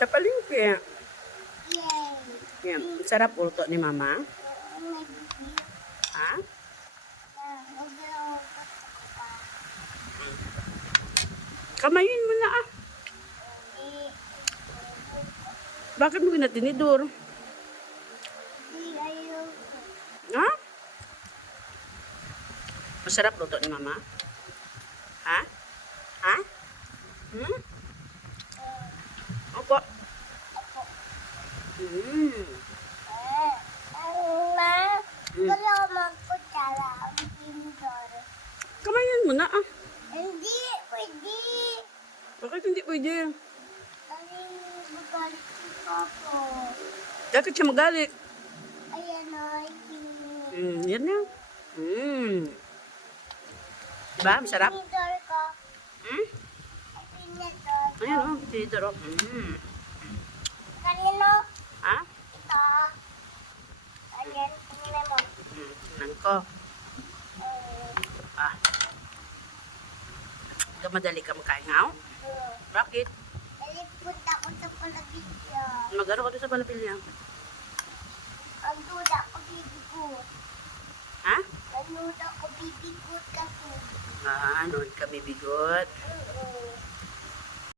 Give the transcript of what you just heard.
Sa palengke. Yay. Yan. Sarap ulo ni Mama. Ha? Kamayin mo na ah. Bakit mo ginatinidor? Ha? Masarap luto ni Mama? Ha? Ha? Hmm? Opo. Hmm. Wala magkutsara ang pindor. Kamayin mo na ah. Hindi, pwede. Bakit hindi pwede? Kasi magalit si Papa. Bakit siya magalit? Ayan o, Yan na. Diba? Masarap? Pindor ko. Hmm? Pindor. Ayan o. Tinidor o. Kanino? Ha? Ito. Ayan, tingnan mo. Tingnan ko. Ah. Madali ka makaingaw? Bakit? Nalipunta ko sa palagitya. Magano ka doon sa palapilya? Ang duda ko bibigut. Ha? Ang duda ko bibigut kasi. Noon kami bigot.